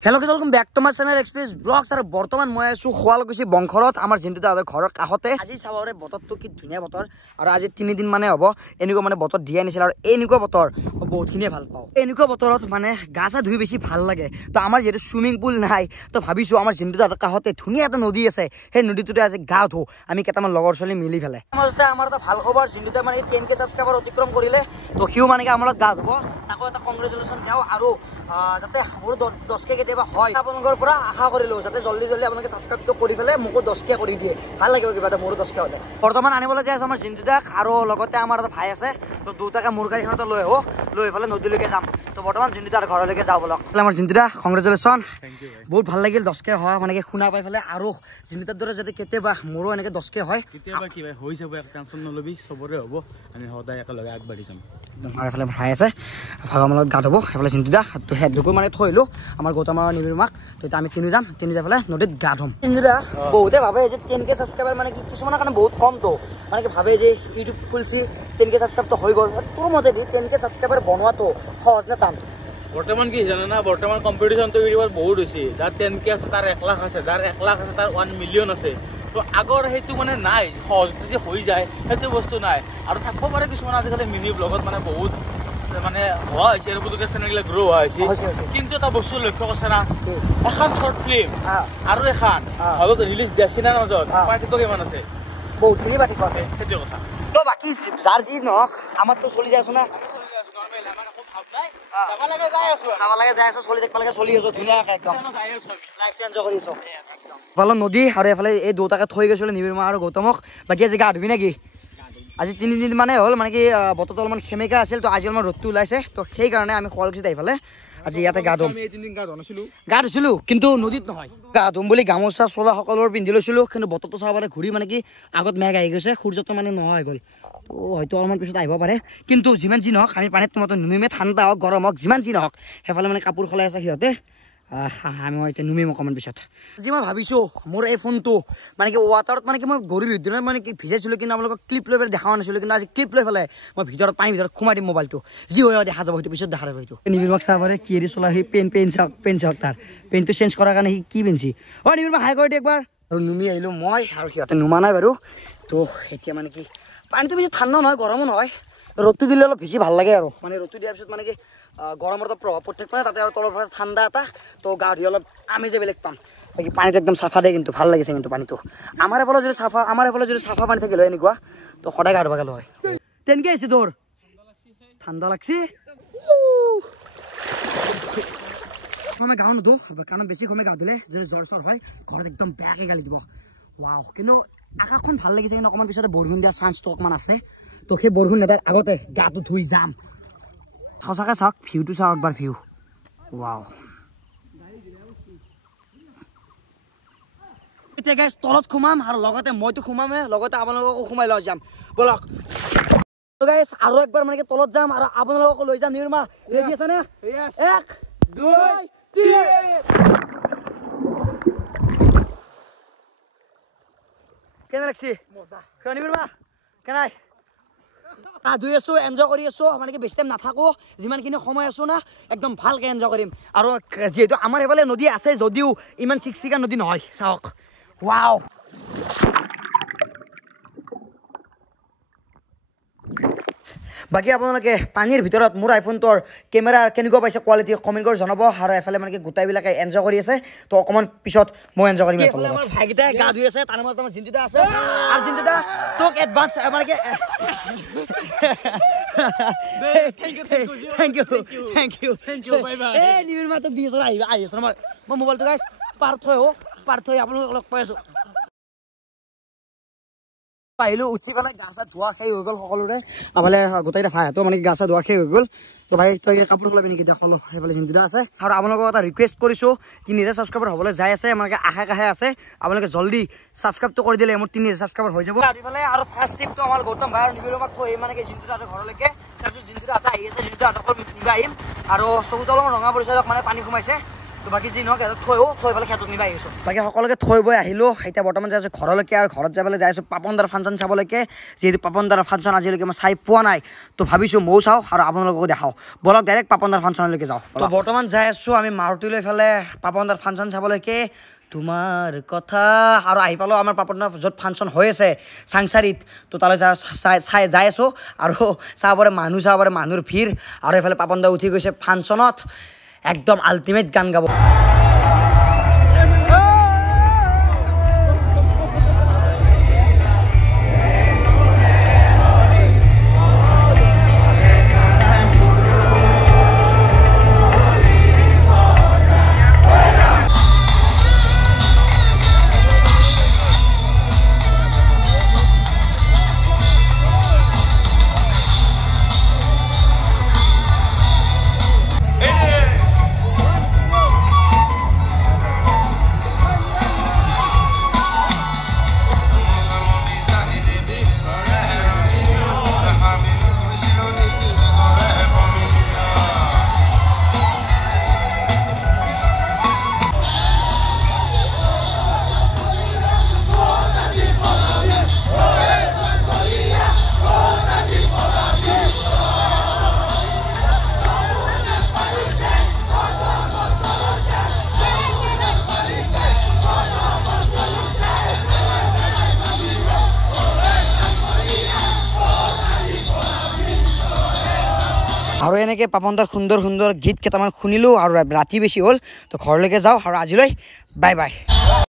Hello, welcome back to my channel Express Vlogs. Ar bortoman moi asu Khualkusi Bongkhorot amar jintu da ghoror kahate aji sabore botor to ki dhunia botor aru aji 3 din mane hobo eniko mane botor dia nisil aru eniko botor bahut khini bhal pao eniko botorot mane gasa dhui beshi bhal lage to amar jetu swimming pool nai to bhabisu amar jintu da kahate dhunia eta nodi ase he nodi tute aji ga dhu ami ketaman logor soli mili phele amaste amar ta bhal khobar jintu da mane 10k subscriber otikrom korile to hiu mane amar ga dhubo tako eta congratulation dau aru jate mor 10k কেতিয়াবা হয় আপোনালোকৰ পৰা আশা কৰিলো যাতে জলদি জলদি আপোনালোকে subscribe তো কৰি ফেলে মোকো 10k কৰি দিয়ে ভাল লাগিব কিবা এটা মোৰো 10k হলে বৰ্তমান আনিবলৈ যাই আছে আমাৰ জিন্তুদাক আৰু লগতে আমাৰ এটা ভাই আছে তো দুটাকে মোৰ গাড়ীখনতে লৈ ফেলে নদীলৈকে যাম তো বৰ্তমান জিন্তুদাৰ ঘৰলৈকে যাও বলক আমাৰ জিন্তুদা কংগ্ৰেচুলেশ্যন বহুত ভাল লাগিল 10k হয় মানে কি শুনা পাই ফেলে আৰু জিন্তুদাৰ দৰে যদি কেতিয়াবা মোৰো এনেকে 10k হয় কেতিয়াবা কি ভাই হৈ যাব এক টেনচন নলবি সবৰে হ'ব আমি সদায় একেলগে আগবাঢ়ি যাম আমাৰ ফেলে ভাই আছে ভাগমলত গাত হ'ব এফালে জিন্তুদা তো হেড দুকো মানে থৈলো আমাৰ গৌতমৰ নিবিৰমাক তো আমি তিনু যাই ফেলে নদীত গা ধুম জিন্তুদা বহুতে ভাবে যে 10k সাবস্ক্রাইবার মানে কি কিছুমানৰ কাৰণে বহুত কম তো মানে কি ভাবে যে ইউটিউব খুলছি 10k সাবস্ক্রাইব তো হৈ গল তোৰ মতে দি 10k সাবস্ক্ৰাইবাৰ বনোৱাটো সহজ না টান বৰ্তমান কি জানা না বৰ্তমান কম্পিটিশন তো ইউটিউবত বহুত হৈছে যাৰ 10k আছে তাৰ 1 লাখ আছে যাৰ 1 লাখ আছে তাৰ 1 মিলিয়ন আছে তো আগৰ হেতু মানে নাই সহজ যে হৈ যায় হেতু বস্তু নাই আৰু থাকিব পাৰে কিছুমান আজিকালি মিনি ব্লগত মানে বহুত মানে হয় এর বুদুকে চ্যানেলগুলো গ্রো হইছে কিন্তু এটা বস্তু লক্ষ্য করছ না এখন শর্ট ফিল্ম আৰু এখন হলত রিলিজ দিছি না নজত পার্থক্য কেমন আছে বহুত খিনি পার্থক্য আছে সেইটো কথা তো বাকি যার জি নক আমার তো চলি যাইছ না নরমাল আমার খুব ভাব নাই যাবা লাগে যাই আছো চলি দেখবা লাগে চলি আছো ধুনিয়া একদম লাইফ এনজয় কৰি আছো ভালো নদী আৰু এফালে এই দুটাকে থৈ গৈছিল নিবিৰমা আৰু গৌতমক বাকি আজি গা ধুবি নেকি আজি 3 দিন মানে হল মানে কি বতৰটো অলমান খেমেকা আছিল তো আজি অলমান ৰ'দটো ওলাইছে তো সেই কাৰণে আমি Khualkusi আইফালে আজি ইয়াতে গা ধুম আমি এই 3 দিন গা ধুছিলো কিন্তু নদীত নহয় গা ধুম বুলি গামোচা চলা সকলৰ পিন্ধি লৈছিলো কিন্তু বতৰটো চাবলে ঘূৰি মানে কি আগত মেঘ আহি গৈছে সূৰ্যটো মানে নহয় গল তো হয়তো অলমান পিছত আহিব পাৰে কিন্তু যিমান যি নহওক আমি পানীত তোমাতো নুমিমে ঠাণ্ডা হওক গৰম হওক যিমান যি নহওক হেফালে মানে কাপোৰ খলাই আছে সিহঁতে আমি হয়তো নুমিম অকমান পিছত আজি মই ভাবিছো মোৰ এই ফোনটো মানে কি ৱাটাৰত মানে কি মই গৰুৰ ভিতৰত মানে কি ভিজাইছিলো কিন্তু আপোনালোকক ক্লিপ লৈ পেলাই দেখাও নাছিলো কিন্তু আজি ক্লিপ লৈ পেলাই মই ভিতৰত পানীৰ ভিতৰত সোমাই দিম মোবাইলটো যি হয় দেখা যাব হয়তো পিছত দেখা যাব হয়তো নিবিৰমাক চাবৰে কি এৰি চলা সি পেন চাওক তাৰ পেনটো চেঞ্জ কৰাৰ কাৰণে সি কি পিনছি অ নিবিৰমাক হাই কৰি দে একবাৰ আৰু নুমি আহিলো মই আৰু সিহঁতে নুমা নাই বাৰু তো এতিয়া মানে কি পানীটো বেছি ঠাণ্ডা নহয় গৰমো নহয় ৰ'দটো দিলে অলপ বেছি ভাল লাগে আৰু মানে ৰ'দটো দিয়াৰ পিছত মানে কি গৰমৰ এটা প্ৰভাৱ প্ৰত্যেক পায় তাতে আৰু তলৰ পৰা ঠাণ্ডা এটা তো গা ধুই অলপ আমেজে বেলেগ পাম বাকী পানীটো একদম চাফা দেই কিন্তু ভাল লাগিছে কিন্তু পানীটো আমাৰ এফালে যদি চাফা পানী থাকিলে এনেকুৱা তো সদায় গা ধুব গেল হয় তেনেকৈ আহিছে তোৰ ঠাণ্ডা লাগছি সময় গাও নুধো কাৰণ বেছি সময় গাও দিলে যদি জ্বৰ চৰ হয় ঘৰত একদম বেয়াকৈ গালি দিব ৱাও কিন্তু আকাশখন ভাল লাগিছে কিন্তু অকণমান পিছতে বৰষুণ দিয়াৰ চান্সটো অকণমান আছে তো সেই বৰষুণ নেদাৰ আগতে গাটো ধুই যাম সঁচাকৈ চাওক ভিউটো চাওক একবাৰ ভিউ ৱাও এতিয়া গাইজ তলত সোমাম আৰু লগতে মইতো সোমামে লগতে আপোনালোককো সোমাই লৈ যাম বলক গাইজ আৰু একবাৰ মানে তলত যাম আৰু আপোনালোককো লৈ যাম নিৰ্মা ৰেডি আছে নে 1 2 3 কেনে লাগছি মজা নিৰ্মা কেনাই ধুই আছো এনজয় কৰি আছো মানে কি বেছি টাইম নাথাকো যিমানখিনি সময় আছো না একদম ভালকে এনজয় কৰিম আৰু যিহেতু আমাৰ এইফালে নদী আছে যদিও ইমান চিকচিকা নদী নহয় চাওক ৱাও বাকী আপোনালোকে পানীৰ ভিতৰত মোৰ আইফোনটোৰ কেমেৰা কেনেকুৱা পাইছে কোৱালিটি কমেণ্ট কৰি জনাব আৰু এফালে মানে কি গোটাইবিলাকে এনজয় কৰি আছে তো অকণমান পিছত মই এনজয় কৰিম আমাৰ ভাইকেইটাই গা ধুই আছে তাৰ মাজত আমাৰ জিন্তুদা আছে আৰু জিন্তুদা তোক এডভান্স মানে কি থেংক ইউ বাই বাই এই নিবিৰমা তোক দি আছো আহি আছো মই মোবাইলটো গাইছ পাৰ্থ আপোনালোকক লগ পাই আছো আহিলো উঠি পেলাই গা চা ধোৱা সেই হৈ গ'ল সকলোৰে আমালে গোটেইটা ভাইহঁতো মানে গা চা ধোৱা সেই হৈ গ'ল তো ভাই তই কাপোৰ খলাবি নেকি দেখলো সেইফালে জিন্তুদা আছে আৰু আপোনালোকক এটা ৰিকুৱেষ্ট কৰিছোঁ 3000 ছাবস্ক্ৰাইবাৰ হ'বলৈ যাই আছে মানে আশে কাষে আছে আপোনালোকে জল্দি ছাবস্ক্ৰাইবটো কৰি দিলে মোৰ 3000 ছাবস্ক্ৰাইবাৰ হৈ যাব এইফালে আৰু ফাৰ্ষ্ট টিপটো আমাৰ গৌতম ভাই আৰু নিবিৰমাক থৈ মানে কি জিন্তুদাহঁতৰ ঘৰলৈকে তাৰপিছত জিন্তুদাহঁত আহি আছে জিন্তুদাহঁতক নিবা আহিম আৰু চকুটো অলপমান ৰঙা পৰিছে মানে পানী সোমাইছে তো বাকী যি নহওক থৈ পেলাই ক্ষেত্ৰত নিব আহিছোঁ বাকী সকলোকে থৈ বৈ আহিলোঁ এতিয়া বৰ্তমান যাই আছোঁ ঘৰলৈকে আৰু ঘৰত যাই পেলাই যাই আছোঁ পাপনদাৰ ফাংচন চাবলৈকে যিহেতু পাপনদাৰ ফাংচন আজিলৈকে মই চাই পোৱা নাই তো ভাবিছোঁ ময়ো চাওঁ আৰু আপোনালোককো দেখাওঁ বলক ডাইৰেক্ট পাপনদাৰ ফাংচনলৈকে যাওঁ তো বৰ্তমান যাই আছোঁ আমি মাৰুতিলৈ ফালে পাপনদাৰ ফাংচন চাবলৈকে তোমাৰ কথা আৰু আহি পালোঁ আমাৰ পাপনদাৰ য'ত ফাংচন হৈ আছে চাংচাৰিত তো তালৈ যাই আছোঁ আৰু চাব পাৰে মানুহৰ ভিৰ আৰু এইফালে পাপনদা উঠি গৈছে ফাংচনত একদম আল্টিমেট গান গাব আৰু এনেকৈ পাপনদাৰ সুন্দৰ সুন্দৰ গীত কেইটামান শুনিলোঁ আৰু ৰাতি বেছি হ'ল তো ঘৰলৈকে যাওঁ আৰু আজিলৈ বাই বাই